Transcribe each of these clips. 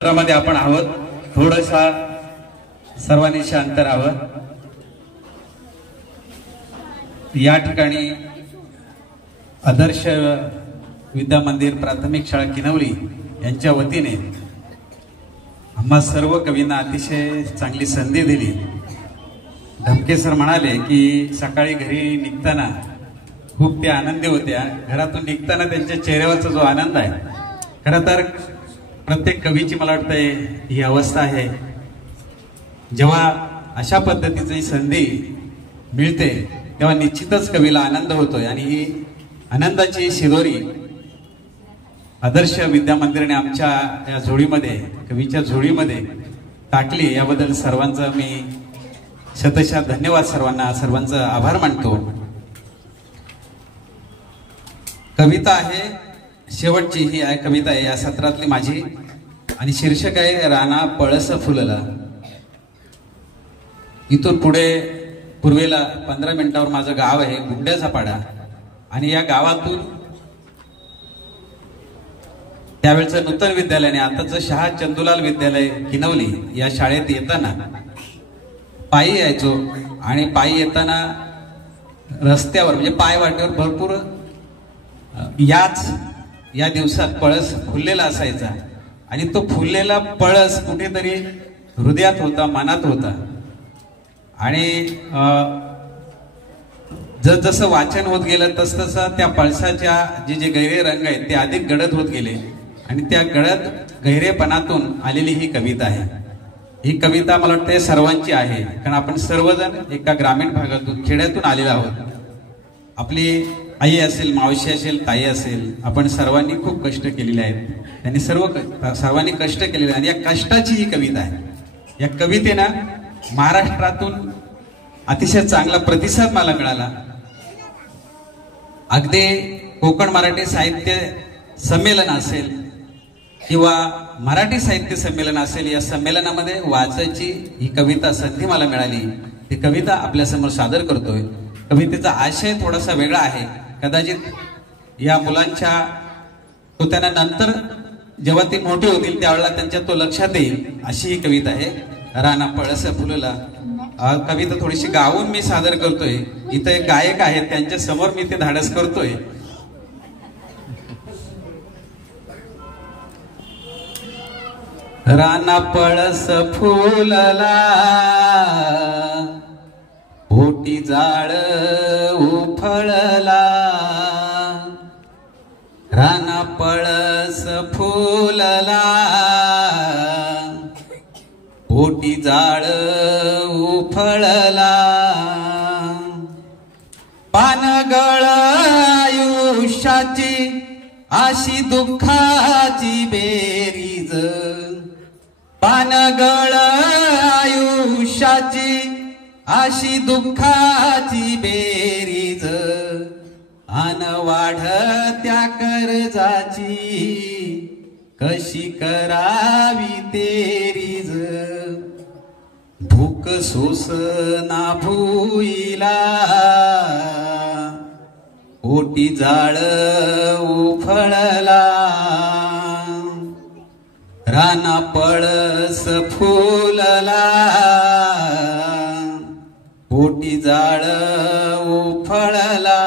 मध्ये आपण आहोत, थोडंसा सर्वांनी शांत राहावं। या ठिकाणी आदर्श विद्या मंदिर प्राथमिक शाळा किनवली यांच्या वतीने आम्हा सर्व कवींना अतिशय चांगली संधी दिली। धमके सर म्हणाले की सकाळी घरी निघताना खूप ते आनंदी होत्या, घरातून निघताना त्यांच्या चेहऱ्यावरचा जो आनंद आहे, खरं तर प्रत्येक कवीची मला वाटतंय ही अवस्था आहे। जेव्हा अशा पद्धतीची संधी मिळते तेव्हा निश्चितच कवीला आनंद होतोय आणि ही आनंदाची शिदोरी आदर्श विद्या मंदिराने आमच्या या झोळीमध्ये, कवीच्या झोळीमध्ये टाकली। याबद्दल सर्वांचा मी शतशः धन्यवाद, सर्वांचा आभार मानतो। कविता आहे शेवटची, ही आहे कविता आहे या सत्रातली माझी, आणि शीर्षक आहे राना पळस फुलला। इथून पुढे पूर्वेला 15 मिनिटावर माझं गाव आहे गुंड्याचा पाडा, आणि या गावातून त्यावेळचं नूतन विद्यालयाने आताचं शहा चंदुलाल विद्यालय किनवली या शाळेत येताना पायी यायचो, आणि पायी येताना रस्त्यावर म्हणजे पाय वाटेवर भरपूर या दिवसात पळस फुललेला असायचा, आणि तो फुललेला पळस कुठेतरी हृदयात होता, मनात होता। आणि जसं वाचन होत गेलं तसं त्या पळसाच्या जे गहिरे रंग आहेत ते अधिक गडद होत गेले, आणि त्या गडद गहिरेपणातून आलेली ही कविता आहे। ही कविता मला वाटते सर्वांची आहे, कारण आपण सर्वजण एका ग्रामीण भागातून, खेड्यातून आलेलो आहोत। आपली आई असेल, मावशी असेल, ताई असेल, आपण सर्वांनी खूप कष्ट केलेले आहेत, त्यांनी सर्वांनी कष्ट केलेले, आणि या कष्टाची ही कविता आहे। या कवितेनं महाराष्ट्रातून अतिशय चांगला प्रतिसाद मला मिळाला। अगदी कोकण मराठी साहित्य संमेलन असेल किंवा मराठी साहित्य संमेलन असेल, या संमेलनामध्ये वाचायची ही कविता संधी मला मिळाली, ती कविता आपल्यासमोर सादर करतोय। कवितेचा आशय थोडासा वेगळा आहे, कदाचित या मुलांच्या तो त्यांना नंतर जेव्हा ते मोठे होतील त्यावेळेला त्यांच्या तो लक्षात येईल, अशी ही कविता आहे राना पळस फुलला। कविता थोडीशी गाऊन मी सादर करतोय, इथे एक गायक आहेत त्यांच्या समोर मी ते धाडस करतोय। राना पळस फुलला, ओटी जाळ उफळला। राना पळस फुलला, ओटी जाळ उफळला। पानगळ आयुष्याची अशी दुःखाची बेरीज, पानगळ आयुष्याची अशी दुःखाची बेरीज, अन वाढत्या कर्जाची कशी करावी तेरीज। भूक सोसना भुईला, ओटी जाळ उफळला। राना पळस फुलला, ओटी जाळ उफळला।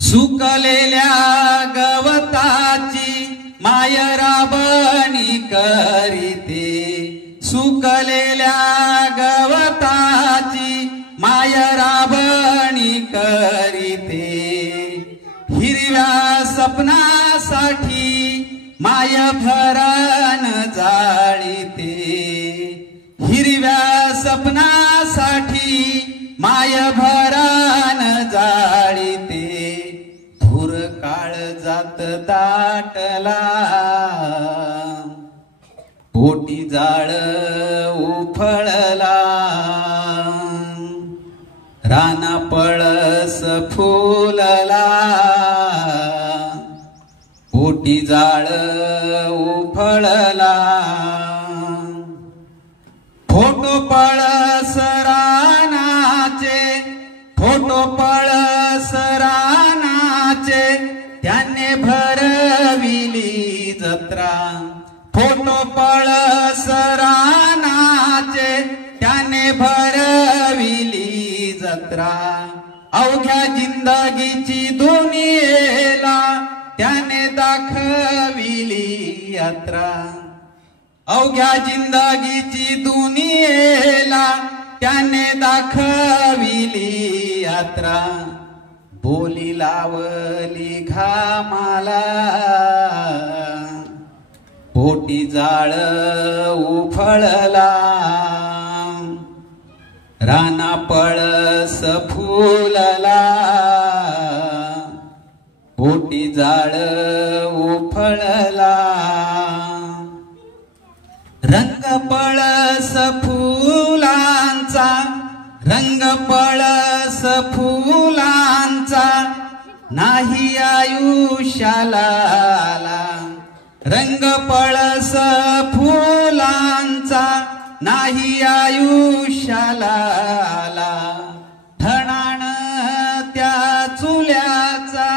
सुकलेल्या गवताची माय राबणी करीते, सुकलेल्या गवताची माय राबणी करीते। हिरव्या सपनासाठी माय भरण जाळीते, हिरव्या सपनासाठी माय भरण जाळीते। धूर काळ जात दाटला, ओटी जाळ उफळला। राना पळस फुलला, ओटी जाळ उफळला। फोटो पळस रानाचे, फोटो पळस रानाचे, त्याने भरविली जत्रा, यात्रा अवघ्या जिंदगीची दुनियेला त्याने दाखविली यात्रा अवघ्या जिंदगीची दुनियेला त्याने दाखविली यात्रा बोली लावली घामाला पोटी जाळ उफळला राना पळस फुलला पोटी जाळ उफळला रंग पळस फुलांचा रंग पळस फुलांचा नाही आयुष्याला रंग पळस फुलांचा नाही आयुष्याला ठणाण त्या चुल्याचा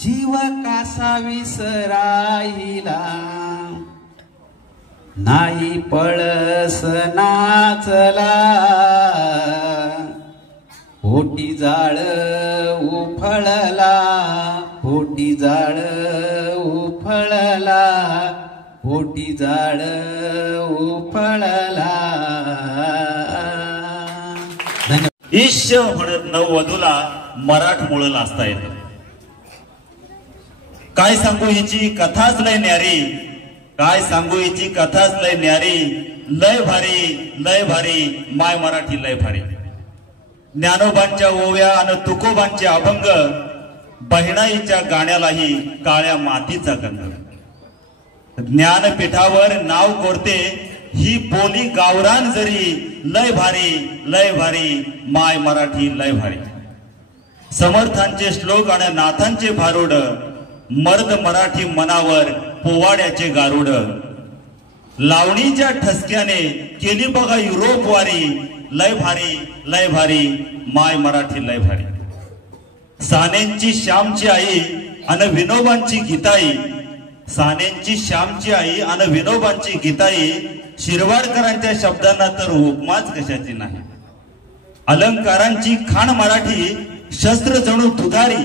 जीव कासा विसराईला नाही पळस नाचला पोटी जाळ उफळला पोटी जाळ उफळला पोटी जाळ उफळला. ईश्य म्हणत नववधूला मराठमोळं लाजता येतं. काय सांगू हिची कथाच लय न्यारी काय सांगू हिची कथाच लय न्यारी लय भारी माय मराठी लय भारी. ज्ञानोबांच्या ओव्या आणि तुकोबांचे अभंग बहिणाईच्या गाण्यालाही काळ्या मातीचा गंध. ज्ञानपीठावर नाव कोरते ही बोली गावरान जरी लय भारी माय मराठी लय भारी. समर्थांचे श्लोक आणि नाथांचे भारूड मर्द मराठी मनावर पोवाड्याचे गारुड. लावणीच्या ठसक्याने केली बघा युरोप वारी लय भारी माय मराठी लय भारी. सानेंची श्यामची आई आणि विनोबांची गीताई सानेंची श्यामची आई आणि विनोबांची गीताई शिरवाडकरांच्या शब्दांना तर उपमाच कशाची नाही. अलंकारांची खाण मराठी शस्त्र जणू दुधारी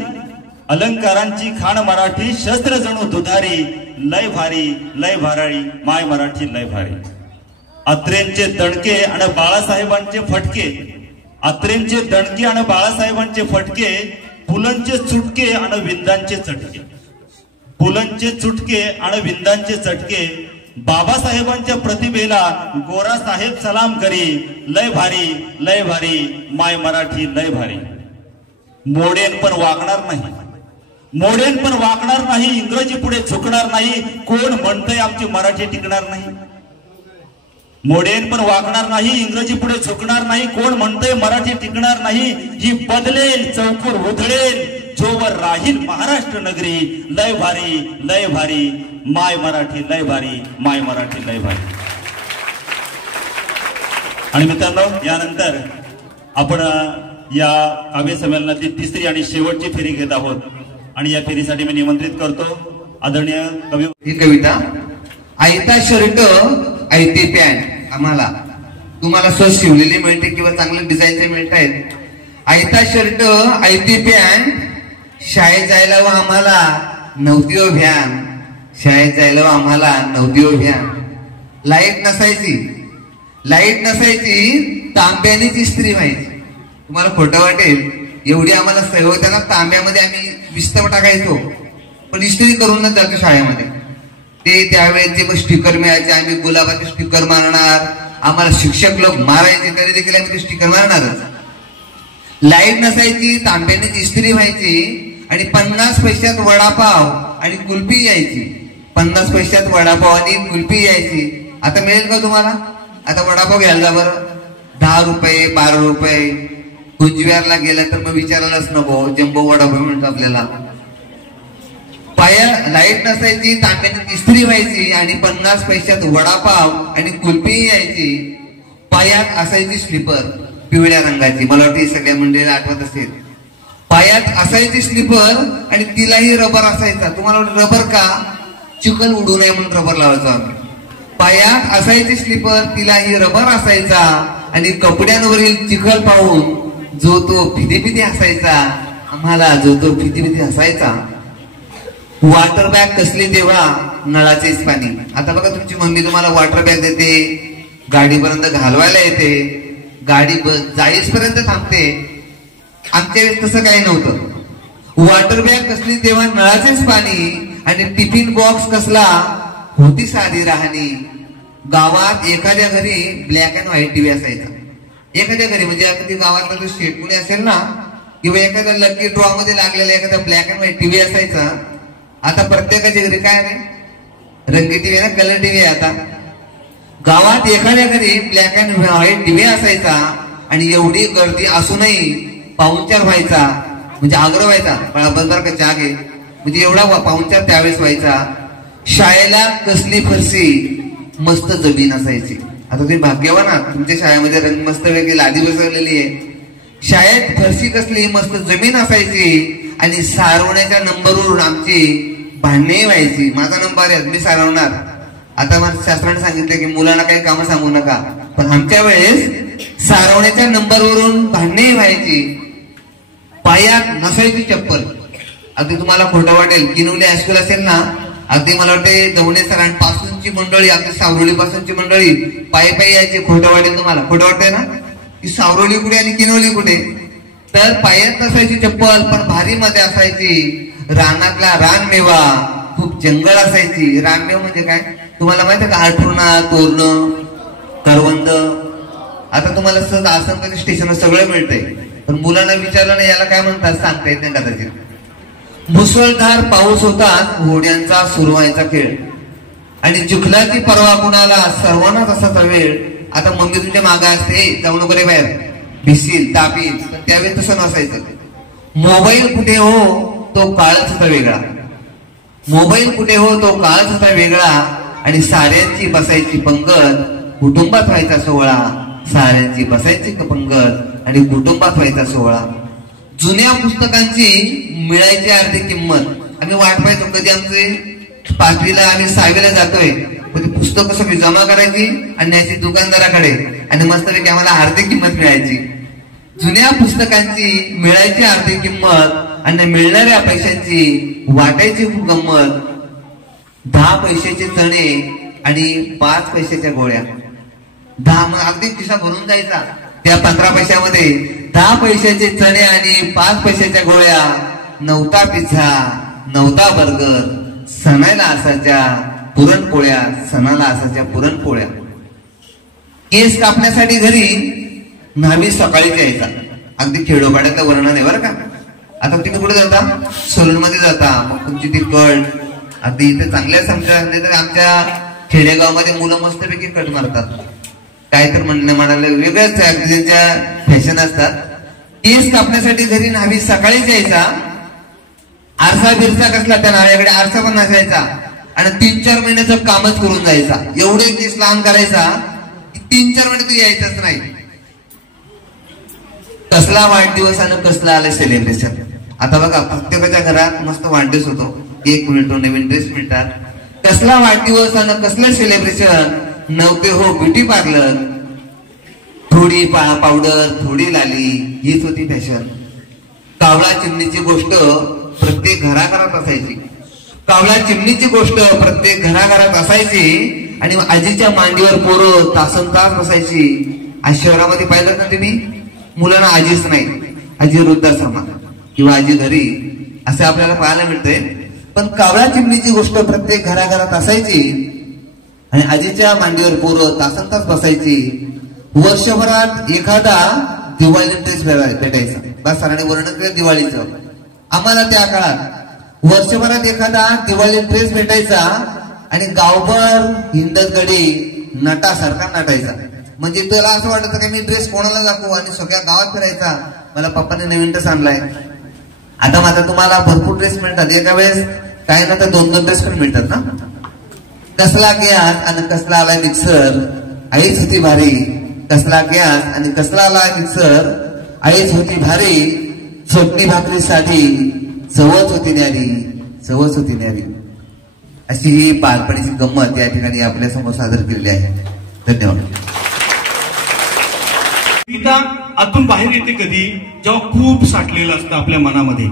अलंकारांची खाण मराठी शस्त्र जणू दुधारी लय भारी माय मराठी लय भारी. अत्रेंचे दणके आणि बाळासाहेबांचे फटके अत्रेंचे दणके आणि बाळासाहेबांचे फटके पुलंचे चुटके आणि विंदांचे चटके पुलंचे चुटके आणि विंदांचे चटके. बाबासाहेबांच्या प्रतिभेला गोरा साहेब सलाम करी लय भारी माय मराठी लय भारी. मोडेन पण वाकणार नाही इंग्रजी पुढे झुकणार नाही. कोण म्हणतंय आमची मराठी टिकणार नाही. मोडेन पण वाकणार नाही इंग्रजी पुढे झुकणार नाही. कोण म्हणतंय मराठी टिकणार नाही. ही बदलेल चौकोर उधळेल जोवर राहील महाराष्ट्र नगरी लय भारी माय मराठी लय भारी माय मराठी लय भारी. आणि मित्रांनो यानंतर आपण या काव्य संमेलनाची तिसरी आणि शेवटची फेरी घेत आहोत आणि या फेरीसाठी मी निमंत्रित करतो आदरणीय कवी. ही कविता आयता शर्ट आयती पॅन्ट आम्हाला तुम्हाला स्वस्त शिवलेली मिळते किंवा चांगले डिझाईनचे मिळत आहेत. आयता शर्ट आयती पॅन्ट शाळेत जायला व आम्हाला नव्हती हो भ्यान शाळेत जायला व आम्हाला नव्हती हो भ्यान. लाईट नसायची तांब्यानेच इस्त्री व्हायची. तुम्हाला खोटं वाटेल एवढी आम्हाला सवय होती ना. तांब्यामध्ये आम्ही विस्तव टाकायचो पण इस्त्री करूनच जातो शाळेमध्ये. ते त्यावेळेचे स्टिकर मिळायचे आम्ही गुलाबाचे स्टिकर मारणार. आम्हाला शिक्षक लोक मारायचे तरी देखील आम्ही ते स्टिकर मारणारच. लाईट नसायची तांब्याने इस्त्री व्हायची आणि 50 पैशात वडापाव आणि कुल्फी यायची. 50 पैशात वडापाव आणि कुल्फी यायची. आता मिळेल का तुम्हाला? आता वडापाव घ्यायला जा बरं 10 रुपये 12 रुपये. कुंजव्यारला गेलं तर मग विचारायलाच नको जम्बो वडापाव म्हणतो आपल्याला. पाया लाईट नसायची तांब्याने इस्त्री व्हायची आणि 50 पैशात वडापाव आणि कुल्फी यायची. पायात असायची स्लीपर पिवळ्या रंगाची. मला वाटतं सगळ्या मंडळीला आठवत असेल. पायात असायची स्लीपर आणि तिलाही रबर असायचा. तुम्हाला वाटतं रबर का? चिखल उडू नये म्हणून रबर लावायचो आम्ही. पायात असायची स्लीपर तिलाही रबर असायचा आणि कपड्यांवरील चिखल पाहून जो तो फिदी फिदी हसायचा, आम्हाला जो तो फिदी फिदी हसायचा. वॉटर बॅग कसली तेव्हा नळाचेच पाणी. आता बघा तुमची मम्मी तुम्हाला वॉटर बॅग देते, गाडीपर्यंत घालवायला येते, गाडी जाईसपर्यंत थांबते. आमच्या वेळेस तसं काही नव्हतं. वॉटर बॅग कसली तेव्हा नळाचेच पाणी आणि टिफिन बॉक्स कसला होती साधी राहणी. गावात एखाद्या घरी ब्लॅक अँड व्हाईट टीव्ही असायचा. एखाद्या घरी म्हणजे अगदी गावातला जो शेट कुणी असेल ना, किंवा एखाद्या लकी ड्रॉ मध्ये लागलेला एखादा ब्लॅक अँड व्हाईट टीव्ही असायचा. आता प्रत्येकाच्या घरी काय रे, रंगी टीव्ही ना, कलर टीव्ही आहे. आता गावात एखाद्या घरी ब्लॅक अँड व्हाईट टीव्ही असायचा आणि एवढी गर्दी असूनही पाहुणचार व्हायचा, म्हणजे आग्रह व्हायचा, बरोबर का चहा घे, म्हणजे एवढा पाहुणचार त्यावेळेस व्हायचा. शाळेला कसली फरशी मस्त जमीन असायची. आता तुम्ही भाग्यवान आहात, तुमच्या शाळेमध्ये रंग मस्त वेगळी लादी बसवलेली आहे. शाळेत फरशी कसली मस्त जमीन असायची आणि सारवण्याच्या नंबरवरून आमची भांडणे व्हायची. माझा नंबर आहे, मी सारवणार. आता मला शास्त्राने सांगितलं की मुलांना काही कामं सांगू नका, पण आमच्या वेळेस सारवण्याच्या नंबरवरून भांडणे व्हायची. पायात नसायची चप्पल. अगदी तुम्हाला खोटं वाटेल, किनवली हायस्कूल असेल ना, अगदी मला वाटते दवणे सरांपासूनची मंडळी, अगदी सावरोली पासूनची मंडळी पायी पायी यायची. खोटं वाटेल तुम्हाला, खोटं वाटतंय ना, की सावरोली कुठे आणि किनवली कुठे. तर पायात नसायची चप्पल पण भारी मध्ये असायची. रानातला रानमेवा, खूप जंगल असायची. रानमेवा म्हणजे काय तुम्हाला माहिती का, आठवणा, तोरणं, करवंद. आता तुम्हाला सहज आसन स्टेशनवर सगळं मिळतंय, पण मुलांना विचारलं नाही याला काय म्हणतात सांगता येत नाही कदाचित. मुसळधार पाऊस होता, घोड्यांचा सुरू व्हायचा खेळ आणि चिखलाची परवा कुणाला, सर्वांनाच असाचा वेळ. आता मम्मी तुमच्या मागा असते, जाऊ नको रे बाहेर, भिसील तापील, पण त्यावेळेस तसं नसायचं. मोबाईल कुठे हो तो काळच होता वेगळा. मोबाईल कुठे हो तो काळच होता वेगळा आणि साऱ्यांची बसायची पंगत, कुटुंबात व्हायचा सोहळा. साऱ्यांची बसायची पंगत आणि कुटुंबात व्हायचा सोहळा. जुन्या पुस्तकांची मिळायची अर्धी किंमत. आम्ही वाट पाहायचो कधी आमचे 5वीला आणि 6वीला जातोय, पण पुस्तकं सगळी जमा करायची आणि न्यायची दुकानदाराकडे आणि मस्तपैकी आम्हाला अर्धी किंमत मिळायची. जुन्या पुस्तकांची मिळायची अर्धी किंमत आणि मिळणाऱ्या पैशांची वाटायची खूप गंमत. 10 पैशाचे चणे आणि 5 पैशाच्या गोळ्या. 10 मग अगदी खिसा भरून जायचा. त्या 15 पैशामध्ये 10 पैशाचे चणे आणि 5 पैशाच्या गोळ्या. नव्हता पिझ्झा, नव्हता बर्गर, सणाला असायच्या पुरणपोळ्या, सणाला असायच्या पुरणपोळ्या. केस कापण्यासाठी घरी न्हावी सकाळीच यायचा. अगदी खेडोपाड्यातलं वर्णन आहे बरं का. आता तुम्ही कुठे जाता, सलून मध्ये जाता, मग तुमची ती कट अगदी इथे चांगल्या समजा, तर आमच्या खेडेगावमध्ये मुलं मस्तपैकी कट मारतात. काय तर म्हणाले वेगळ्याच अगदी त्यांच्या फॅशन असतात. केस कापण्यासाठी घरी न्हावी सकाळीच यायचा. आरसा बिरसा कसला, त्या न्हाव्याकडे आरसा पण नसायचा आणि 3-4 महिन्याचं कामच करून जायचा. एवढे केस लहान करायचा की 3-4 महिने तू यायचाच नाही. कसला वाढदिवस आणि कसला आलं सेलिब्रेशन. आता बघा प्रत्येकाच्या घरात मस्त वाढदिवस होतो, केक मिळतो, नवीन ड्रेस मिळतात. कसला वाढदिवस आणि कसलं सेलिब्रेशन. नव्हते हो ब्युटी पार्लर, थोडी पावडर, थोडी लाली, हीच होती फॅशन. कावळा चिमणीची गोष्ट प्रत्येक घराघरात असायची. कावळा चिमणीची गोष्ट प्रत्येक घराघरात असायची आणि आजीच्या मांडीवर पोरं तासन तास बसायची. आज शहरामध्ये पाहिलं ना तुम्ही, मुलांना आजीच नाही, आजी वृद्धाश्रमात किंवा आजी घरी असं आपल्याला पाहायला मिळतंय. पण कावळा चिमणीची गोष्ट प्रत्येक घराघरात असायची आणि आजीच्या मांडीवर पोरं तासन तास बसायची. वर्षभरात एखादा दिवाळी ड्रेस भेटायचा. बस सरांनी वर्णन केलं दिवाळीचं. आम्हाला त्या काळात वर्षभरात एखादा दिवाळी ड्रेस भेटायचा आणि गावभर हिंदत गडी नटासारखा नटायचा. म्हणजे तुला असं वाटायचं की मी ड्रेस कोणाला दाखवू आणि सगळ्या गावात फिरायचा. मला पप्पाने नवीन ड्रेस आणलाय. आता मात्र तुम्हाला भरपूर ड्रेस मिळतात एका वेळेस, काय ना तर 2-2 ड्रेस पण मिळतात ना. कसला गॅस आणि कसला आला मिक्सर, आईच होती भारी. कसला गॅस आणि कसला आला मिक्सर, आईच होती भारी. चटणी भाकरीसाठी चवच होती न्यारी, चवच होती न्यारी. अशी ही बालपणीची गंमत या ठिकाणी आपल्या समोर सादर केलेली आहे. धन्यवाद. कविता आतून बाहेर येते कधी, जेव्हा खूप साठलेलं असतं आपल्या मनामध्ये.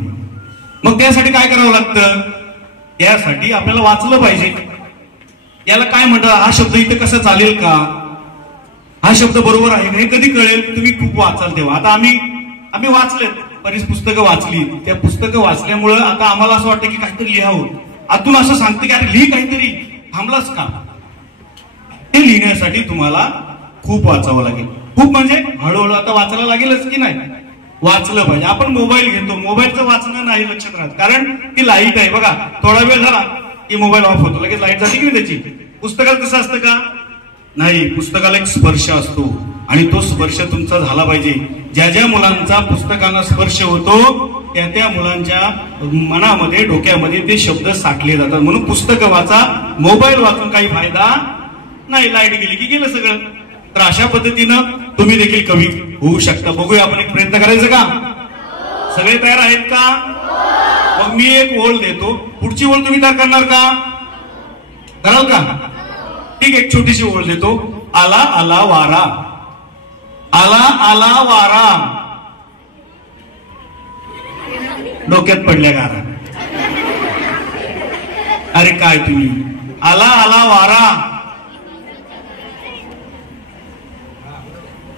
मग त्यासाठी काय करावं लागतं, त्यासाठी आपल्याला वाचलं पाहिजे. याला काय म्हणतात, हा शब्द इथे कसा चालेल का, हा शब्द बरोबर आहे का, हे कधी कळेल, तुम्ही खूप वाचाल तेव्हा. आता आम्ही वाचलेत, बरीच पुस्तकं वाचली. त्या पुस्तकं वाचल्यामुळं आता आम्हाला असं वाटतं की काहीतरी लिहावं. आतून असं सांगते की अरे लिही काहीतरी, थांबलाच का. हे लिहिण्यासाठी तुम्हाला खूप वाचावं लागेल. खूप म्हणजे हळूहळू आता वाचायला लागेलच की नाही, वाचलं पाहिजे. आपण मोबाईल घेतो, मोबाईलचं वाचणं नाही लक्षात राहत, कारण ती लाईट आहे बघा, थोडा वेळ झाला की मोबाईल ऑफ होतो, लगेच लाईट जाते की नाही त्याची. पुस्तकात कसं असतं का, नाही, पुस्तकाला एक स्पर्श असतो आणि तो स्पर्श तुमचा झाला पाहिजे. ज्या ज्या मुलांचा पुस्तकांना स्पर्श होतो त्या मुलांच्या मनामध्ये, डोक्यामध्ये ते शब्द साठले जातात. म्हणून पुस्तकं वाचा, मोबाईल वाचून काही फायदा नाही. लाईट गेली की गेलं सगळं. तर अशा पद्धतीनं तुम्ही देखील कवी होऊ शकता. बघूया, आपण एक प्रयत्न करायचा का, सगळे तयार आहेत का. मग मी एक ओळ देतो, पुढची ओळ तुम्ही तयार करणार का, कराल का. ठीक, एक छोटीशी ओळ देतो. आला आला वारा, आला आला वारा, डोक्यात पडल्या गारा. अरे काय तुम्ही, आला आला वारा,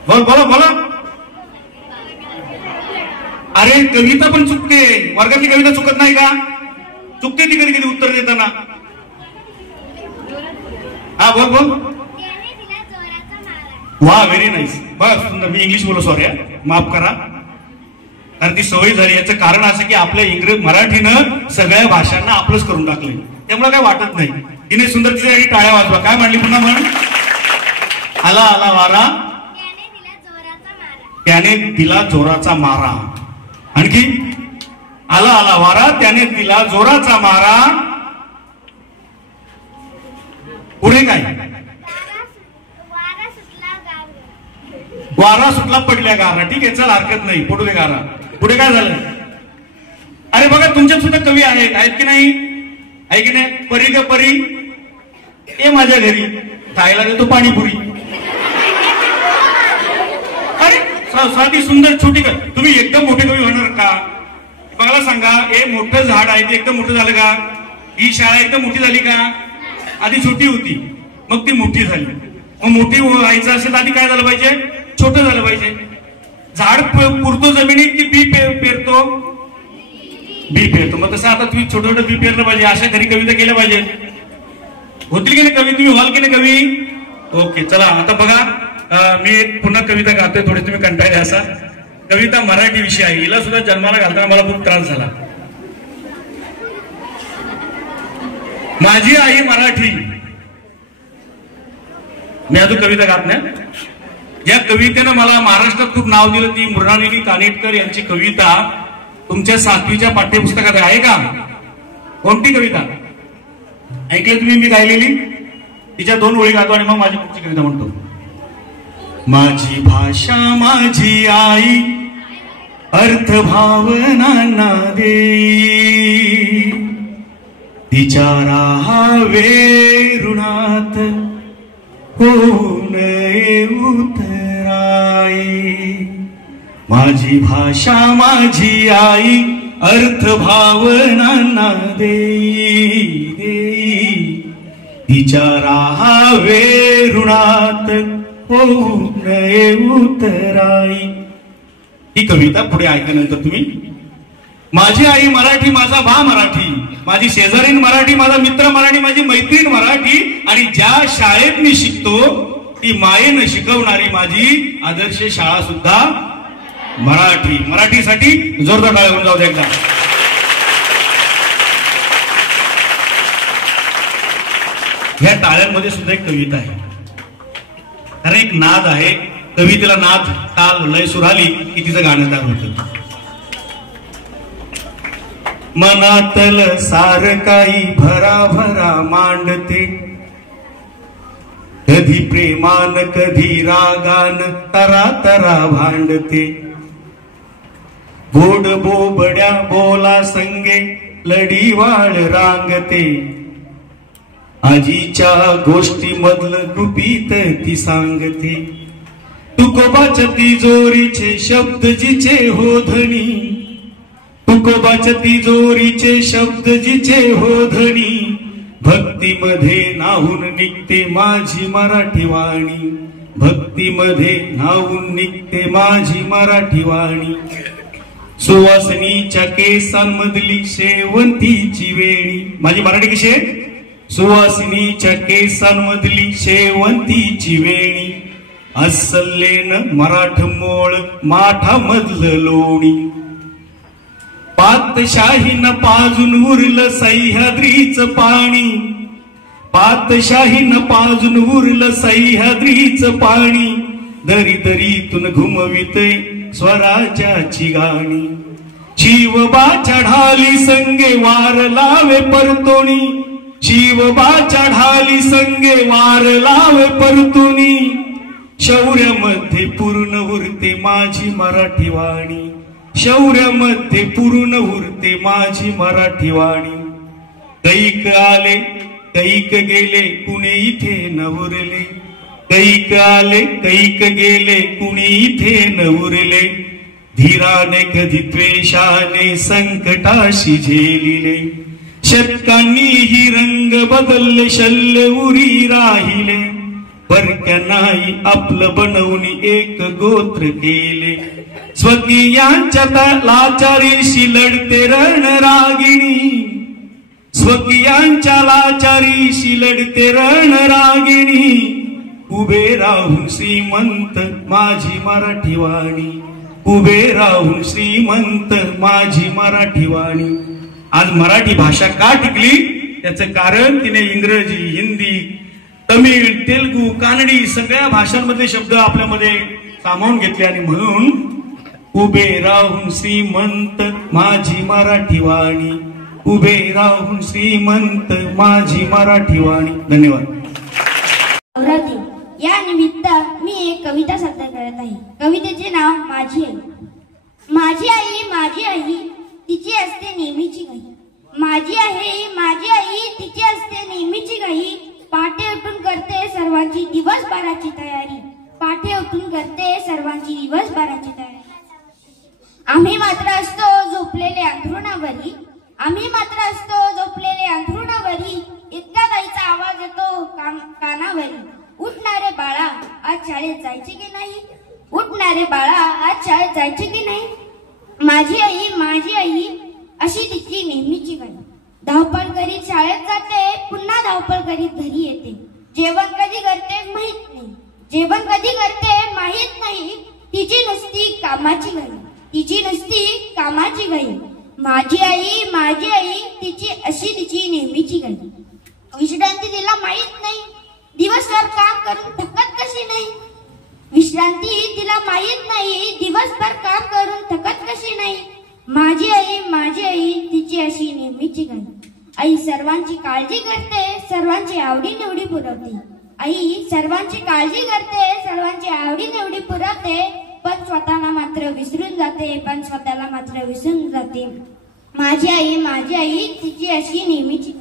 बोल बोला बोला. अरे कविता पण चुकते, वर्गातली कविता चुकत नाही का, चुकते ती कधी कधी उत्तर देताना. हा बोल बोल. वा, व्हेरी नाईस, बस सुंदर. मी इंग्लिश बोललो, सॉरी, माफ करा, कारण ती सवय झाली. याचं कारण असं की आपल्या मराठीनं सगळ्या भाषांना आपलंच करून टाकले, त्यामुळे काय वाटत नाही. तिने सुंदर तिथे टाळ्या वाजवा. काय म्हणली पुन्हा म्हण, आला आला वारा, त्याने दिला जोराचा मारा. आणखी, आला आला वारा, त्याने दिला जोराचा मारा. पुढे काय, वारा सुटला पडल्या गारा. ठीक आहे, चल हरकत नाही, पडू दे गारा. पुढे काय झालं, अरे बघा तुमच्यात सुद्धा कवी आहेत की नाही, आहे की नाही. परी ग परी, ये माझ्या घरी, खायला देतो पाणीपुरी. अरे साधी सुंदर छोटी का, तुम्ही एकदम मोठे कवी होणार का. मला सांगा, हे मोठं झाड आहे ते एकदम मोठं झालं का, ही शाळा एकदम मोठी झाली का, आधी छोटी होती मग ती मोठी झाली. मग मोठी व्हायचं असेल तर आधी काय झालं पाहिजे, छोटं झालं पाहिजे. झाड पुरतो जमिनीत की बी पेरतो, बी पेरतो. मग तसं आता तुम्ही छोटं छोटं बी पेरलं पाहिजे. अशा घरी कविता केल्या पाहिजे. होतील की नाही कवी, तुम्ही व्हाल की नाही कवी. ओके, चला आता बघा, मी पुन्हा कविता गातोय, थोडे तुम्ही कंटाळले असा. कविता मराठी विषय आहे, हिला सुद्धा जन्माला घालताना मला खूप त्रास झाला. माझी आई मराठी, मी अजून कविता गात नाही. या कवितेनं मला महाराष्ट्रात खूप नाव दिलं. ती मृणालिनी कानेटकर यांची कविता तुमच्या 7वीच्या पाठ्यपुस्तकात आहे का. कोणती कविता ऐकली तुम्ही, मी गायलेली. तिच्या 2 ओळी गातो आणि मग माझी पुढची कविता म्हणतो. माझी भाषा माझी आई, अर्थ भावनांना देई, तिच्या राहावे ऋणात होऊ नये उतराई. माझी भाषा माझी आई, अर्थ भावनांना देई, तिच्या राहावे ऋणात होऊ नये उतराई. ही कविता पुढे ऐकल्यानंतर तुम्ही, माझी आई मराठी, माझा बा मराठी, माझी शेजारीण मराठी, माझा मित्र मराठी, माझी मैत्रीण मराठी, आणि ज्या शाळेत मी शिकतो ती मायेनं शिकवणारी माझी आदर्श शाळा सुद्धा मराठी. मराठीसाठी जोरदार टाळ्या होऊन जाऊ दे एकदा. ह्या टाळ्यांमध्ये सुद्धा एक कविता आहे, कारण एक नाद आहे. कवितेला नाद, ताल, लय, सुर आली की तिचं गाणं तयार होतं. मनातल सार काही भराभरा मांडते, कधी प्रेमान कधी रागान तरा तरा भांडते. गोड बोबड्या बोला संगे लढीवाळ रांगते, आजीच्या गोष्टी मधलं गुपित ती सांगते. तुकोबाच्या तिजोरीचे शब्द जिचे हो धनी, तुकोबाच्या तिजोरीचे शब्द जिचे हो धनी, भक्तीमध्ये न्हाऊन निघते माझी मराठी वाणी, भक्तीमध्ये न्हाऊन निघते माझी मराठी वाणी. सुवासिनीच्या केसांमधली शेवंतीची वेणी, माझी मराठी कशी आहे? सुवासिनीच्या केसांमधली शेवंतीची वेणी, अस्सलेन मराठमोळ माठामधलं लोणी. पातशाहीनं पाजून उरलं सह्याद्रीचं पाणी, पातशाहीनं पाजून उरलं सह्याद्रीचं पाणी, दरी दरीतून घुमविते स्वराज्याची गाणी. शिवबाच्या ढाली संगे वार लावे परतोणी, शिवबाच्या ढाली संगे वार लावे परतोणी, शौर्यामध्ये पूर्ण उरते माझी मराठी वाणी, शौर्यामध्ये पूर्ण उरते माझी मराठी वाणी. कैक आले कैक गेले कुणी इथे न उरले, कैक आले कैक गेले कुणी इथे न उरले, धीराने कधी द्वेषाने संकटाशी झेलिले, शतकांनी ही रंग बदलले शल्य उरी राहिले, परक्या नाही आपलं बनवून एक गोत्र केले, स्वकीयांच्या लाचारीशी लढते रणरागिणी, स्वकीयांच्या लाचारीशी लढते रणरागिणी, उभे राहून श्रीमंत माझी मराठी वाणी, उभे राहून श्रीमंत माझी मराठी वाणी. आज मराठी भाषा का टिकली? त्याचं कारण तिने इंग्रजी, हिंदी, तमिळ, तेलुगू, कानडी सगळ्या भाषांमधले शब्द आपल्यामध्ये सामावून घेतले आणि म्हणून उभे राहून श्रीमंत माझी मराठी वाणी, उभे राहून श्रीमंत माझी मराठी वाणी. धन्यवाद. नवरात्री या निमित्त मी एक कविता सादर करत आहे. कवितेचे नाव माझी आई. माझी आई तिची असते नेहमीची घाई, माझी आई तिची असते नेहमीची घाई, पाटे उठून करते सर्वांची दिवसभराची तयारी, पाटे उठून करते सर्वांची दिवसभराची तयारी. आम्ही मात्र असतो झोपलेले अंथरुणावरी, आम्ही मात्र असतो झोपलेले अंथरुणावरी, इतका गाईचा आवाज येतो कानावरी. उठणारे बाळा आज शाळेत जायचे की नाही, उठणारे बाळा आज शाळेत जायचे की नाही. माझी आई अशी तिची नेहमीची गाई, धावपळ करीत शाळेत जाते, पुन्हा धावपळ करीत घरी येते, जेवण कधी करते माहित नाही, जेवण कधी करते माहित नाही, तिची नुसती कामाची गाई, तिची नुसती कामाची गाई. माझी आई तिची अशी तिची नेहमीची गाई, विश्रांती तिला माहित नाही, दिवसभर काम करून थकत कशी नाही, विश्रांती तिला माहित नाही, दिवसभर काम करून थकत कशी नाही. माझी आई तिची अशी नेहमीची गाई. आई सर्वांची काळजी करते, सर्वांची आवडीनिवडी पुरवते, आई सर्वांची काळजी करते, सर्वांची आवडीनिवडी पुरवते, पण स्वतःला मात्र विसरून जाते, पण स्वतःला मात्र विसरून जाते. माझी आई तिची अशी नेहमीची.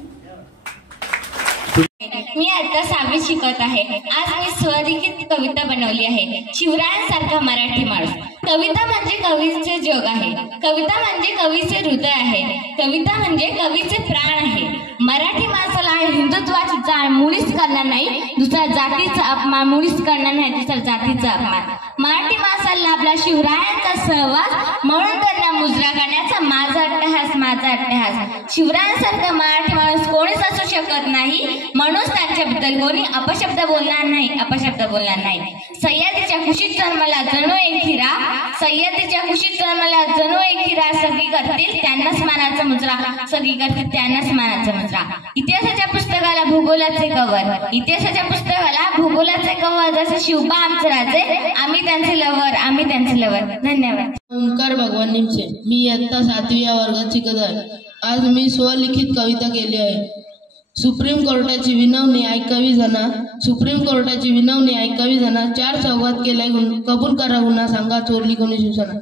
मी आता 6वी शिकत आहे. आज मी स्वलिखित कविता बनवली आहे. शिवरायांसारखा मराठी माणूस. कविता म्हणजे कवीचे जग आहे, कविता म्हणजे कवीचे हृदय आहे, कविता म्हणजे कवीचे प्राण आहे. मराठी माणसाला हिंदुत्वाची जाण मुळीच करणार नाही, दुसऱ्या जातीचा अपमान मुळीच करणार नाही, दुसऱ्या जातीचा अपमान. मराठी माणसाला आपला शिवरायांचा सहवास, म्हणून त्यांना मुजरा करण्याचा माझा अट्टहास, माझा अट्टहास. शिवरायांसारखा मराठी माणूस कोणीच असू शकत नाही, म्हणून त्यांच्याबद्दल कोणी अपशब्द बोलणार नाही, अपशब्द बोलणार नाही. सह्याद्रीच्या कुशीत जन्मला जणू एक हिरा, सह्याद्रीच्या कुशीत जन्मला जणू एक हिरा, सगळी करतील त्यांनाच मानाचा मुजरा, सगळी करतील त्यांनाच मानाचा मुजरा. इतिहासाच्या पुस्तकाला भूगोलाचे कवर, इतिहासाच्या पुस्तकाला भूगोलाचे कवर, जसे शिवबा आमचे राजे, आम्ही त्यांचे लवर, आम्ही त्यांचे लवर. धन्यवाद. ओंकार भगवान निमसे. मी इयत्ता 7वी या वर्गात शिकत आहे. आज मी स्वलिखित कविता केली आहे. सुप्रीम कोर्टाची विनवणी ऐकावी जणा, सुप्रीम कोर्टाची विनवणी ऐकावी जणा, 4 चौघात केलाय कबूल करा गुन्हा, सांगा चोरली कोणी शिवसेना.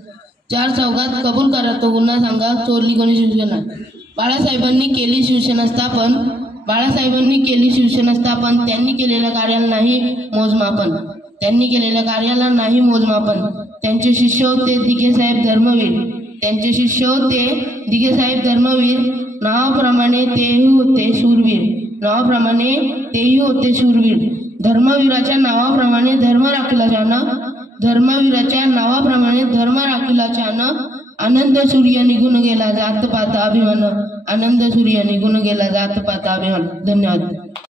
4 चौघात कबूल करा तो गुन्हा, सांगा चोरली कोणी शिवसेना. बाळासाहेबांनी केली शिवसेना स्थापन, बाळासाहेबांनी केली शिवसेना स्थापन, त्यांनी केलेल्या कार्याला नाही मोजमापन, त्यांनी केलेल्या कार्याला नाही मोजमापन. त्यांचे शिष्य होते दिघेसाहेब धर्मवीर. त्यांचे शिष्य होते दिघेसाहेब धर्मवीर. नावाप्रमाणे तेही होते शूरवीर. नावाप्रमाणे तेही होते शूरवीर. धर्मवीराच्या नावाप्रमाणे धर्म राखिलाच्यानं. धर्मवीराच्या नावाप्रमाणे धर्म राखिलाच्यानं. आनंद सूर्य निघून गेला जात पाता अभिमान. आनंद सूर्य निघून गेला जात पाता अभिमान. धन्यवाद.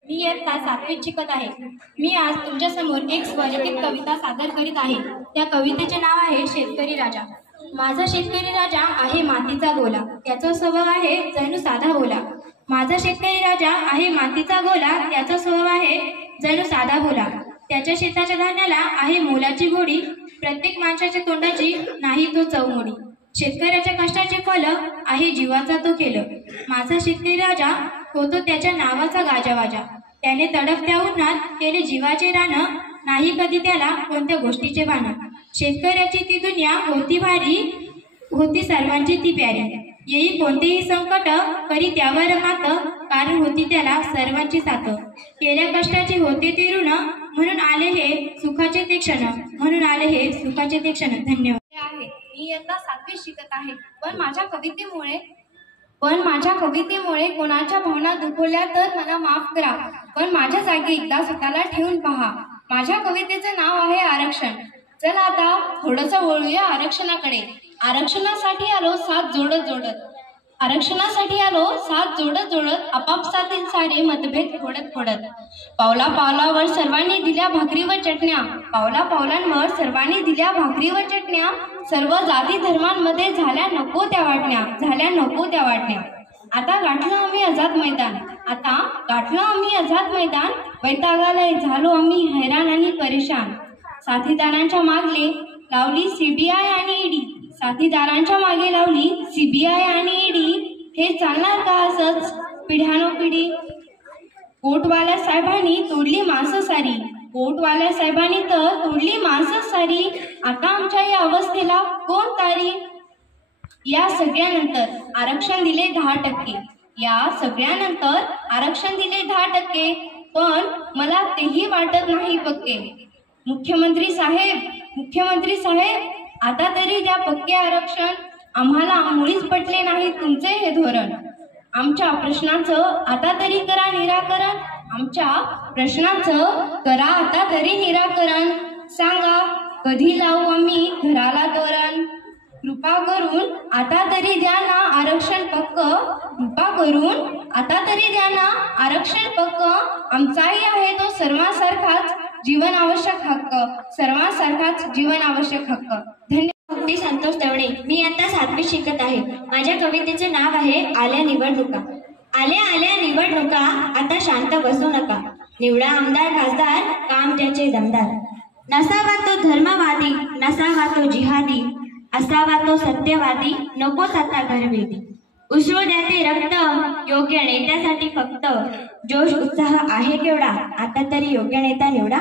मी इयत्ता 7वीत शिकत आहे. मी आज तुमच्यासमोर एक स्वरलिखित कविता सादर करीत आहे. त्या कवितेचे नाव आहे शेतकरी राजा. माझा शेतकरी राजा आहे मातीचा गोला, त्याचा स्वभाव आहे जणू साधा बोला. माझा शेतकरी राजा आहे मातीचा गोला, त्याचा स्वभाव आहे जणू साधा बोला. त्याच्या शेताच्या धान्याला आहे मोलाची गोडी, प्रत्येक माणसाच्या तोंडाची नाही तो चवमोडी. शेतकऱ्याच्या कष्टाचे फल आहे जीवाचा तो केलं. माझा शेतकरी राजा होतो त्याच्या नावाचा गाजावाजा. त्याने तडफत्या उन्हात केले जीवाचे रानं, नाही कधी त्याला कोणत्या गोष्टीचे भान. शेतकऱ्याची ती दुनिया होती भारी, होती सर्वांची ती प्यारी. येई कोणतेही संकट करी त्यावर मात, कारण होती त्याला सर्वांची साथ. केल्या कष्टाचे होते ते ऋण, म्हणून आले हे सुखाचे ते क्षण. म्हणून आले हे सुखाचे ते क्षण. धन्यवाद. मी इयत्ता 7वीत शिकत आहे. पण माझ्या कवितेमुळे कोणाच्या भावना दुखवल्या तर मला माफ करा. पण माझ्या जागी एकदा स्वतःला ठेवून पहा. माझ्या कवितेचे नाव आहे आरक्षण. चला आता थोडंसं वळूया आरक्षणाकडे. आरक्षणासाठी आलो साथ जोडत जोडत. आरक्षणासाठी आलो साथ जोडत जोडत. आपापसातील सारे मतभेद फोडत फोडत. पावला पावलावर सर्वांनी दिल्या भाकरी व चटण्या. पावला पावलांवर सर्वांनी दिल्या भाकरी व चटण्या. सर्व जाती धर्मांमध्ये झाल्या नको त्या वाटण्या. झाल्या नको त्या वाटण्या. आता गाठलं आम्ही आझाद मैदान. आता गाठलं आम्ही आझाद मैदान. वैतागाला झालो आम्ही हैराण आणि परेशान. साथीदारांच्या मागे लावली सीबीआय आणि ईडी. साथीदारांच्या मागे लावली सीबीआय आणि ईडी. हे चालणार का असंच पिढ्यानोपिढी. कोटवाल्या साहेबांनी तोडली माणसं सारी. कोटवाल्या साहेबांनी तर तोडली माणसं सारी. आता आमच्या या अवस्थेला कोण तारी. या सगळ्यानंतर आरक्षण दिले 10%. या सगळ्यानंतर आरक्षण दिले 10%. पण मला तेही वाटत नाही पक्के. मुख्यमंत्री साहेब आता तरी द्या पक्के आरक्षण. आम्हाला मुळीच पटले नाही तुमचे हे धोरण. आमच्या प्रश्नाचं आता तरी करा निराकरण. आमच्या प्रश्नाचं करा आता तरी निराकरण. सांगा कधी लावू आम्ही घराला तोरण. कृपा करून आता तरी द्या ना आरक्षण पक्क. कृपा करून आता तरी द्या ना आरक्षण पक्क. आमचाही आहे तो सर्वांसारखाच जीवन आवश्यक हक्क. सर्वांसारखाच जीवन आवश्यक हक्क. धन्यवाद. संतोष दवणे. मी आता 7वीत शिकत आहे. माझ्या कवितेचे नाव आहे आल्या निवडणुका. आल्या आल्या निवडणुका, आता शांत बसू नका. निवडा आमदार खासदार, काम त्याचे दमदार. नसावा तो धर्मवादी, नसावा तो जिहादी. असावा तो सत्यवादी, नकोच आता घरभेदी. उसळू द्या ते रक्त, योग्य नेत्यासाठी फक्त. जोश उत्साह आहे केवढा, आता तरी योग्य नेता निवडा.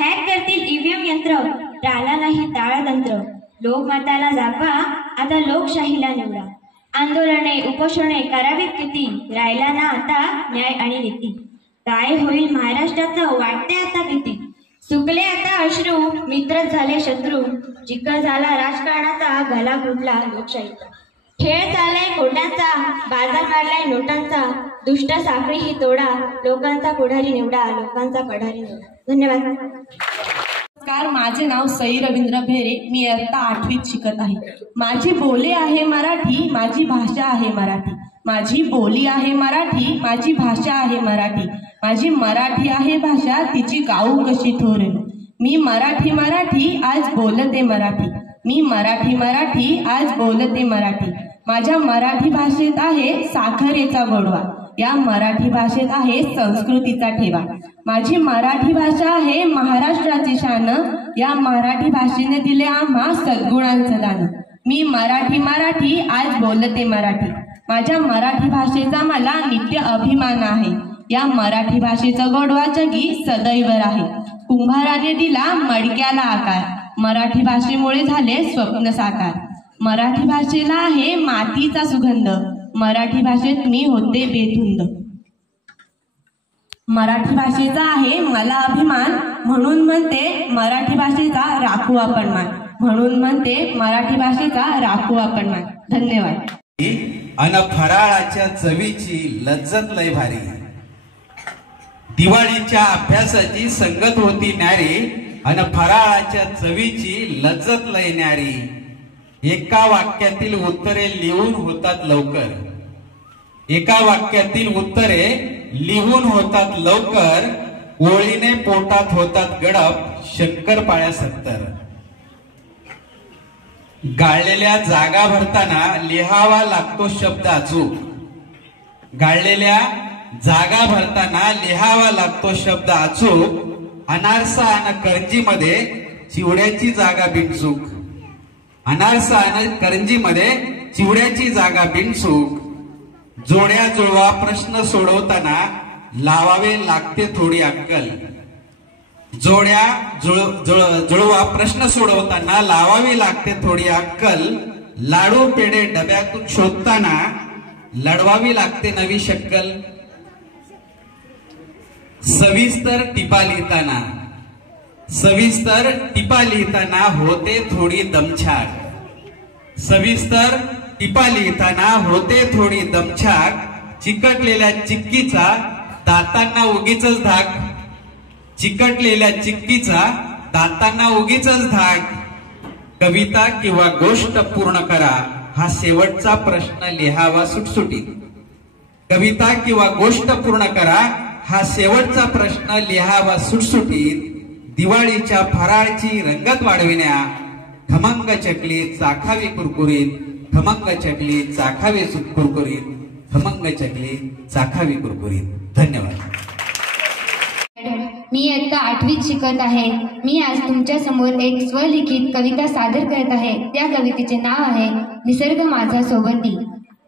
हॅक करतील ईव्हीएम यंत्र, राहिला नाही ताळतंत्र. लोकमताला जागवा, आता लोकशाहीला निवडा. आंदोलने उपोषणे करावीत किती, राहिला ना आता न्याय आणि नीती. काय होईल महाराष्ट्राचं वाटते आता भीती. सुकले आता अश्रू, मित्रच झाले शत्रू. चिखल झाला राजकारणाचा, गला घुटला लोकशाहीचा. खेळ चाललाय खोट्यांचा, बाजार काढलाय नोटांचा. दुष्ट साखळी ही तोडा, लोकांचा पुढारी निवडा. लोकांचा पुढारी निवडा. धन्यवाद. नमस्कार, माझे नाव सई रवींद्र भेरे. मी इयत्ता 8वीत शिकत आहे. माझी बोली आहे मराठी, माझी भाषा आहे मराठी. माझी बोली आहे मराठी, माझी भाषा आहे मराठी. माझी मराठी आहे भाषा, तिची गाऊ कशी थोर. मी मराठी आज बोलते मराठी. मी मराठी आज बोलते मराठी. माझ्या मराठी भाषेत आहे साखरेचा गोडवा. या मराठी भाषेत आहे संस्कृतीचा ठेवा. माझी मराठी भाषा आहे महाराष्ट्राची शान. या मराठी भाषेने दिले आम्हा सद्गुणांचं दान. मी मराठी आज बोलते मराठी. माझ्या मराठी भाषेचा मला नित्य अभिमान आहे. या मराठी भाषेचा गोडवा जगी सदैव आहे. कुंभाराने दिला मडक्याला आकार, मराठी भाषेमुळे झाले स्वप्न साकार. मराठी भाषेला आहे मातीचा सुगंध, मराठी भाषेत मी होते बेधुंद. मराठी भाषेचा आहे मला अभिमान, म्हणून म्हणते मराठी भाषेचा राखू आपण मान, म्हणून म्हणते मराठी भाषेचा राखू आपण मान. धन्यवाद. अन फराळाच्या चवीची लज्जत लय भारी, दिवाळीच्या अभ्यासाची संगत होती न्यारी, अन फराळाच्या चवीची लज्जत लय न्यारी. एका वाक्यातील उत्तरे लिहून होतात लवकर, एका वाक्यातील उत्तरे लिहून होतात लवकर, ओळीने पोटात होतात गडप, शंकरपाळ्या 70. गाळलेल्या जागा भरताना लिहावा लागतो शब्द अचूक, गाळलेल्या जागा भरताना लिहावा लागतो शब्द अचूक. अनारसा आणि करंजीमध्ये चिवड्याची जागा बिनचूक, अनारसा आणि करंजीमध्ये चिवड्याची जागा बिनचूक. जोड्या जुळवा प्रश्न सोडवताना लावावे लागते थोडी अक्कल, जोड्या जुळवा प्रश्न सोडवताना लावावी लागते थोडी अक्कल. लाडू पेढे डब्यातून शोधताना लढवावी लागते नवी शक्कल. सविस्तर टिपा लिहिताना, सविस्तर टिपा लिहिताना होते थोडी दमछाक, सविस्तर टिपा लिहिताना होते थोडी दमछाक. चिकटलेल्या चिक्कीचा दातांना उगीचच धाक, चिकटलेल्या चिक्कीचा दातांना उगीचच धाक. कविता किंवा गोष्ट पूर्ण करा हा शेवटचा प्रश्न लिहावा सुटसुटीत, कविता किंवा गोष्ट पूर्ण करा हा शेवटचा प्रश्न लिहावा सुटसुटीत. दिवाळीच्या फराळची रंगत वाढविण्या खमंग चकली चाखावी कुरकुरीत, खमंग चकली चाखावी कुरकुरीत, खमंग चकली चाखावी कुरकुरीत. धन्यवाद. मी इयत्ता 8वीत शिकत आहे. मी आज तुमच्या समोर एक स्वलिखित कविता सादर करत आहे. त्या कवितेचे नाव आहे निसर्ग माझा सोबती.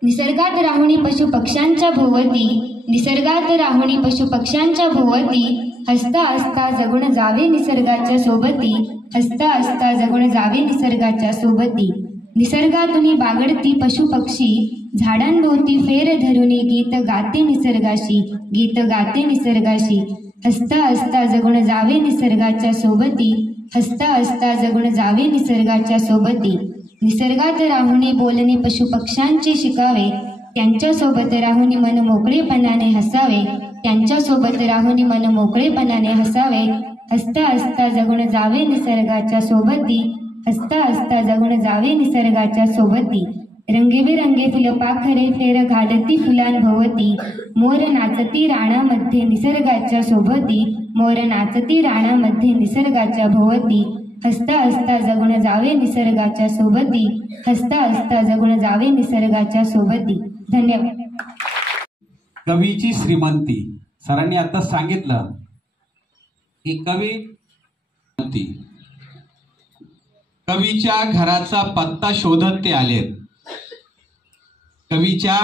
निसर्गात राहुणी पशु पक्ष्यांच्या भोवती, निसर्गात राहुणी पशु पक्ष्यांच्या भोवती. हसता हसता जगून जावे निसर्गाच्या सोबती, हसता हसता जगून जावे निसर्गाच्या सोबती. निसर्गातून बागडती पशु पक्षी, झाडांभोवती फेर धरुनी गीत गाते निसर्गाशी, गीत गाते निसर्गाशी. हसता हसता जगून जावे निसर्गाच्या सोबती, हसता हसता जगून जावे निसर्गाच्या सोबती. निसर्गात राहुनी बोलणे पशु पक्ष्यांचे शिकावे, त्यांच्यासोबत राहुनी मन मोकळेपणाने हसावे, त्यांच्यासोबत राहुनी मन मोकळेपणाने हसावे. हसता हसता जगून जावे निसर्गाच्या सोबती, हसता हसता जगून जावे निसर्गाच्या सोबती. रंगीबेरंगी फुलपाखरे फेर घालती फुलांभोवती, मोर नाचती राणामध्ये निसर्गाच्या सोबती, मोर नाचती राणामध्ये निसर्गाच्या भोवती. हसता हसता जगून जावे निसर्गाच्या सोबती, हसता हसता जगून जावे निसर्गाच्या सोबती. धन्यवाद. कवीची श्रीमंती. सरांनी आता सांगितलं की कवीच्या घराचा पत्ता शोधत ते आलेत, कवीच्या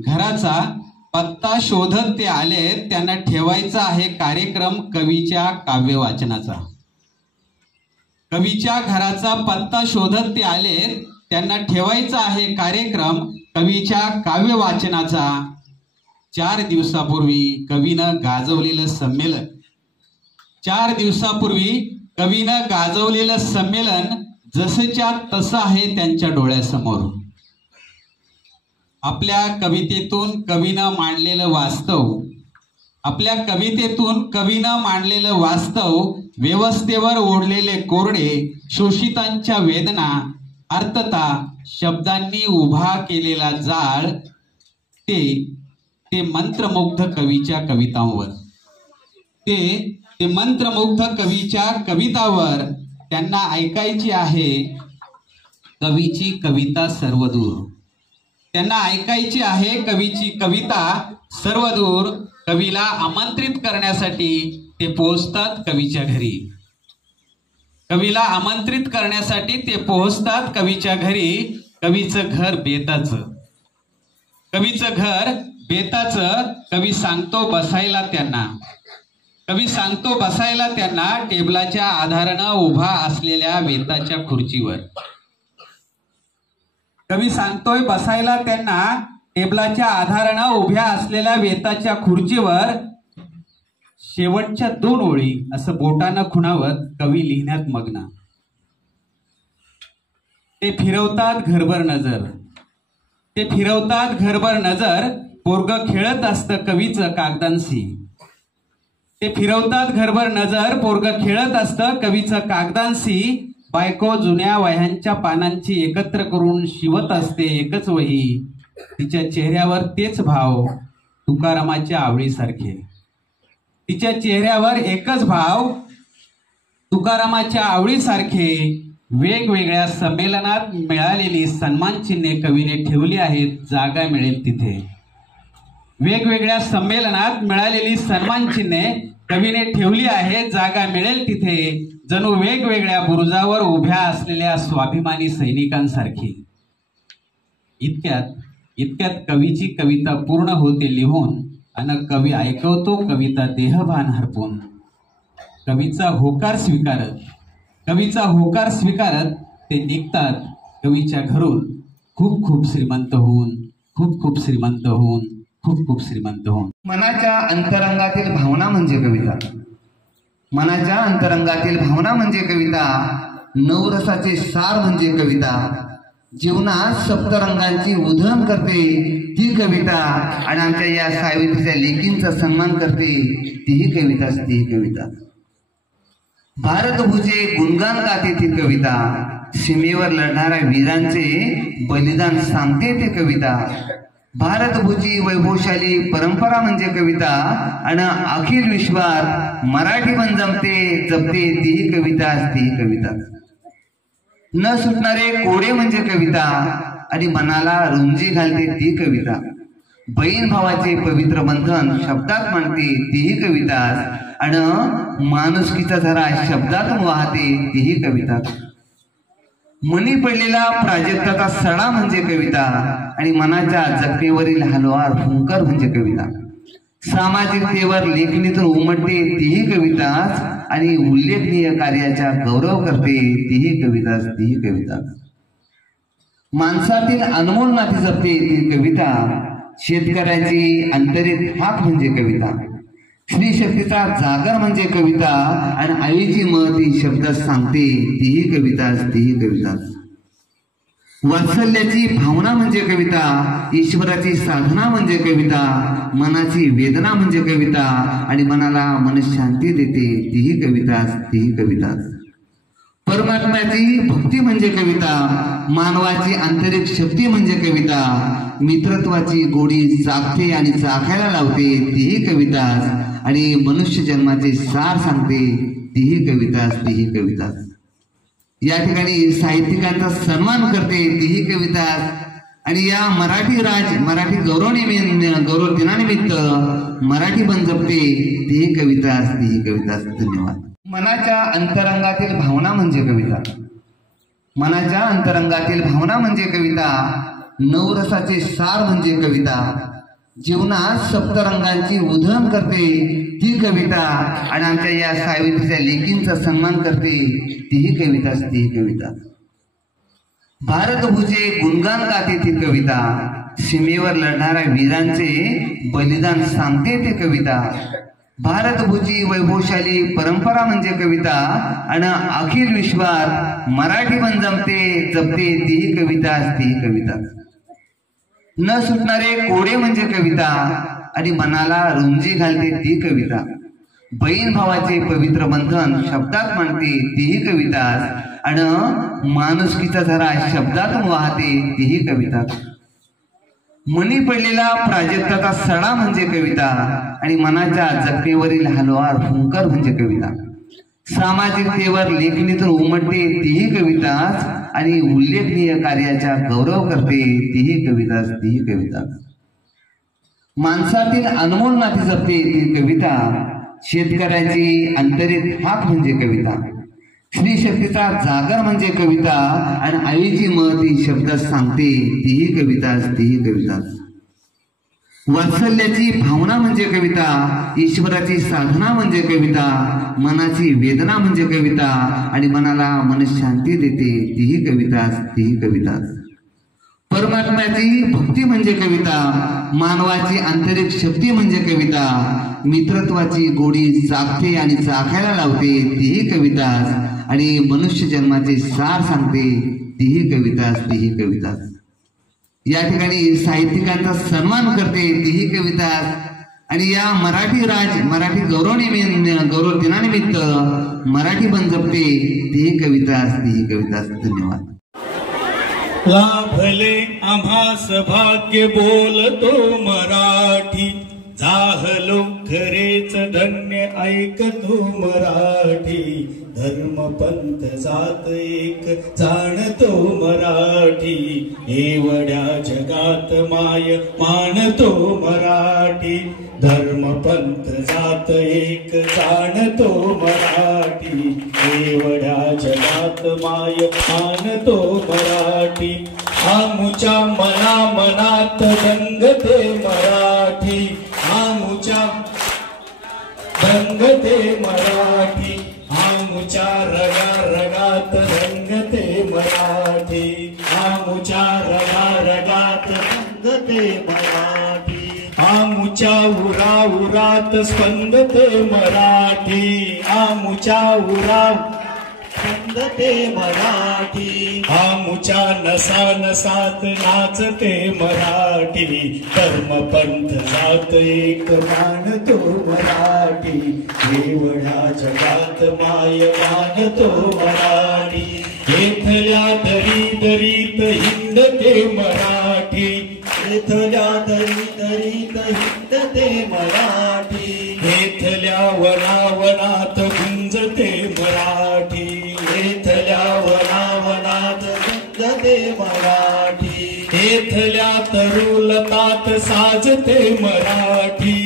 घराचा पत्ता शोधत ते आलेत. त्यांना ठेवायचा आहे कार्यक्रम कवीच्या काव्य वाचनाचा, कवीच्या घराचा पत्ता शोधत ते आलेत. त्यांना ठेवायचा आहे कार्यक्रम कवीच्या काव्य वाचनाचा. 4 दिवसापूर्वी कवीनं गाजवलेलं संमेलन, 4 दिवसापूर्वी कवीनं गाजवलेलं संमेलन जसंच्या तसं आहे त्यांच्या डोळ्यासमोर. आपल्या कवितेतून कवीनं मांडलेलं वास्तव, आपल्या कवितेतून कवीनं मांडलेलं वास्तव, व्यवस्थेवर ओढलेले कोरडे, शोषितांच्या वेदना, अर्थता, शब्दांनी उभा केलेला जाळ, ते मंत्रमुग्ध कवीच्या कवितांवर, ते मंत्रमुग्ध कवीच्या कवितावर त्यांना ऐकायची आहे कवीची कविता सर्वदूर. त्यांना ऐकायची आहे कवीची कविता सर्वदूर. कवीला आमंत्रित करण्यासाठी ते पोहोचतात कवीच्या घरी, कवीला आमंत्रित करण्यासाठी ते पोहोचतात कवीच्या घरी. कवीचं घर बेताचं, कवीचं घर बेताचं. कवी सांगतो बसायला त्यांना, कवी सांगतो बसायला त्यांना टेबलाच्या आधारानं उभा असलेल्या बेताच्या खुर्चीवर. कवी सांगतोय बसायला त्यांना टेबलाच्या आधारानं उभ्या असलेल्या वेताच्या खुर्चीवर. शेवटच्या 2 ओळी असं बोटानं खुणावत कवी लिहिण्यात मग्न. ते फिरवतात घरभर नजर, ते फिरवतात घरभर नजर, पोरग खेळत असतं कवीचं कागदांशी. ते फिरवतात घरभर नजर, पोरग खेळत असतं कवीचं कागदांशी. बायको जुन्या वह्यांच्या पानांची एकत्र करून शिवत असते एकच वही. तिच्या चेहऱ्यावर तेच भाव तुकारामाच्या आवळीसारखे. तिच्या चेहऱ्यावर एकच भाव तुकारामाच्या आवळीसारखे. वेगवेगळ्या संमेलनात मिळालेली सन्मान चिन्हे कवीने ठेवली आहेत जागा मिळेल तिथे. वेगवेगळ्या संमेलनात मिळालेली सन्मान चिन्हे कवीने ठेवली आहेत जागा मिळेल तिथे. जणू वेगवेगळ्या बुरुजावर उभ्या असलेल्या स्वाभिमानी सैनिकांसारखी. इतक्यात कवीची कविता पूर्ण होते लिहून आणि कवी ऐकवतो कविता देहभान हरपून. कवीचा होकार स्वीकारत ते निघतात कवीच्या घरून खूप खूप श्रीमंत होऊन, खूप खूप श्रीमंत होऊन, खूप खूप श्रीमंत होऊन. मनाच्या अंतरंगातील भावना म्हणजे कविता. मनाच्या अंतरंगातील भावना म्हणजे कविता. नवरसाचे सार म्हणजे कविता. जीवनात सप्तरंगांची उधळण करते ती कविता. आणि आमच्या या सावित्रीच्या लेकींचा सन्मान करते तीही कविता. भारतभूचे गुणगान गाते ती कविता. सीमेवर लढणाऱ्या वीरांचे बलिदान सांगते ती कविता. भारतभूची वैभवशाली परंपरा म्हणजे कविता. आणि अखिल विश्वात मराठी पण जपते तीही कविता. न सुटणारे कोडे म्हणजे कविता. आणि मनाला रुंजी घालते ती कविता. बहीण भावाचे पवित्र बंधन शब्दात मांडते तीही कविता. आणि माणुसकीचा झरा शब्दातून वाहते तीही कविता. मनी पडलेला प्राजक्ताचा सडा म्हणजे कविता. आणि मनाच्या जखमेवरील हलवार फुंकर म्हणजे कविता. सामाजिकतेवर लेखणीतून उमटते तीही कविता. आणि उल्लेखनीय कार्याचा गौरव करते तीही कविता. माणसातील अनमोल नाती जपते ती कविता. शेतकऱ्याची आंतरिक हाक म्हणजे कविता. स्त्री शक्तीचा जागर म्हणजे कविता. आणि आईची महती शब्द सांगते तीही कविता. वात्सल्याची भावना म्हणजे कविता. ईश्वराची साधना म्हणजे कविता. मनाची वेदना म्हणजे कविता. आणि मनाला मनशांती देते तीही कविता. परमात्म्याची भक्ती म्हणजे कविता. मानवाची आंतरिक शक्ती म्हणजे कविता. मित्रत्वाची गोडी चाखते आणि चाखायला लावते तीही कविता. आणि मनुष्य जन्माचे सार सांगते तीही कविता. या ठिकाणी साहित्यिकांचा सन्मान करते तीही कविता. आणि या मराठी गौरव दिनानिमित्त मराठी पण जपते तीही कविता. धन्यवाद. मनाच्या अंतरंगातील भावना म्हणजे कविता. मनाच्या अंतरंगातील भावना म्हणजे कविता. नवरसाचे सार म्हणजे कविता. जीवनात सप्तरंगांची उधळण करते ती कविता. आणि आमच्या या सावित्रीच्या लेकींचा सन्मान करते तीही कविता. भारतभूचे गुणगान गाते ती कविता. सीमेवर लढणाऱ्या वीरांचे बलिदान सांगते ती कविता. भारतभूची वैभवशाली परंपरा म्हणजे कविता. आणि अखिल विश्वात मराठी पण जपते तीही कविता. न सुटणारे कोडे म्हणजे कविता. आणि मनाला रुंजी घालते ती कविता. बहीण भावाचे पवित्र बंधन शब्दात मांडते तीही कविता. आणि माणुसकीचा झरा शब्दातून वाहते तीही कविता. मनी पडलेला प्राजक्ताचा सडा म्हणजे कविता. आणि मनाच्या जखमेवरील हलवार फुंकर म्हणजे कविता. सामाजिकतेवर लेखणीतून उमटते तीही कविता. आणि उल्लेखनीय कार्याचा गौरव करते तीही कविता. माणसातील अनमोल नाती जपते ती कविता. शेतकऱ्याची आंतरिक हाक म्हणजे कविता. स्त्री शक्तीचा जागर म्हणजे कविता. आणि आईची महती शब्द सांगते तीही कविता. वात्सल्याची भावना म्हणजे कविता. ईश्वराची साधना म्हणजे कविता. मनाची वेदना म्हणजे कविता. आणि मनाला मनशांती देते तीही कविता. परमात्म्याची भक्ती म्हणजे कविता. मानवाची आंतरिक शक्ती म्हणजे कविता. मित्रत्वाची गोडी चाखते आणि चाखायला लावते तीही कविताच, आणि मनुष्य जन्माचे सार सांगते तीही कविताच. या ठिकाणी साहित्यिकांचा सन्मान करते तीही कविताच. आणि या मराठी गौरव दिनानिमित्त मराठी बन जपते तीही कविताच. धन्यवाद. लाभले आम्हास भाग्य बोलतो मराठी, जाहलो खरेच धन्य ऐकतो मराठी. धर्म पंथ जात एक जाणतो मराठी, एवढ्या जगात माय मानतो मराठी. धर्म पंथ जात एक जाणतो मराठी, एवढ्या जगात माय मानतो मराठी. आमुच्या मनात रंगते मराठी, आमुच्या रंगते मराठी. आमुच्या रगात रंगते मराठी, आमुच्या रगात रंगते मराठी. आमुच्या उरात स्पंदते मराठी, आमुच्या स्पंदते मराठी. आमुच्या नसात नाचते मराठी. धर्म पंथ जात एक मानतो मराठी, एवढ्या जगात माय मानतो मराठी. येथल्या दरीत हिंडते मराठी, येथल्या दरीत हिंडते मराठी. येथल्या वनात गुंजते मराठी, येथल्या वनात गुंजते मराठी. येथल्या तरुलतात साजते मराठी,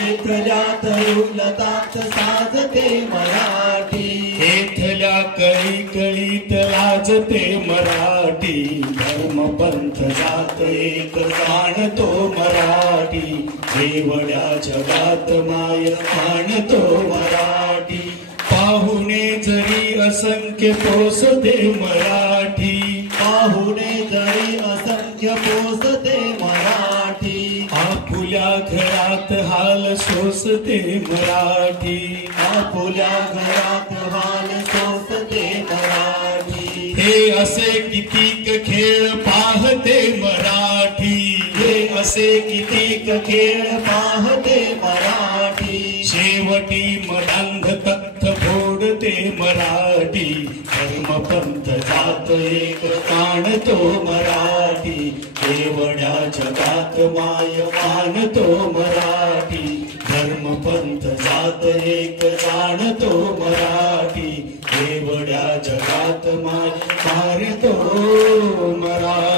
येथल्या तरुलतात साजते मराठी. येथल्या कळीत लाजते मराठी. धर्म पंथ जात एक जाणतो मराठी, एवढ्या जगात माय मानतो मराठी. पाहुणे जरी असंख्य पोसते मराठी, पाहुणे जरी असंख्य पोसते मराठी. आपुल्या घरात हाल सोसते मराठी, आपुल्या घरात हाल सोसते मराठी. हे असे कितीक खेळ पाहते मराठी, हे असे कितीक खेळ पाहते मराठी. शेवटी मडांग तख्त फोडते मराठी. धर्म पंथ जात एक जाणतो मराठी, एवढ्या जगात माय मानतो मराठी. धर्म पंथ जात एक जाणतो मराठी, एवढ्या जगात माय मानतो मराठी.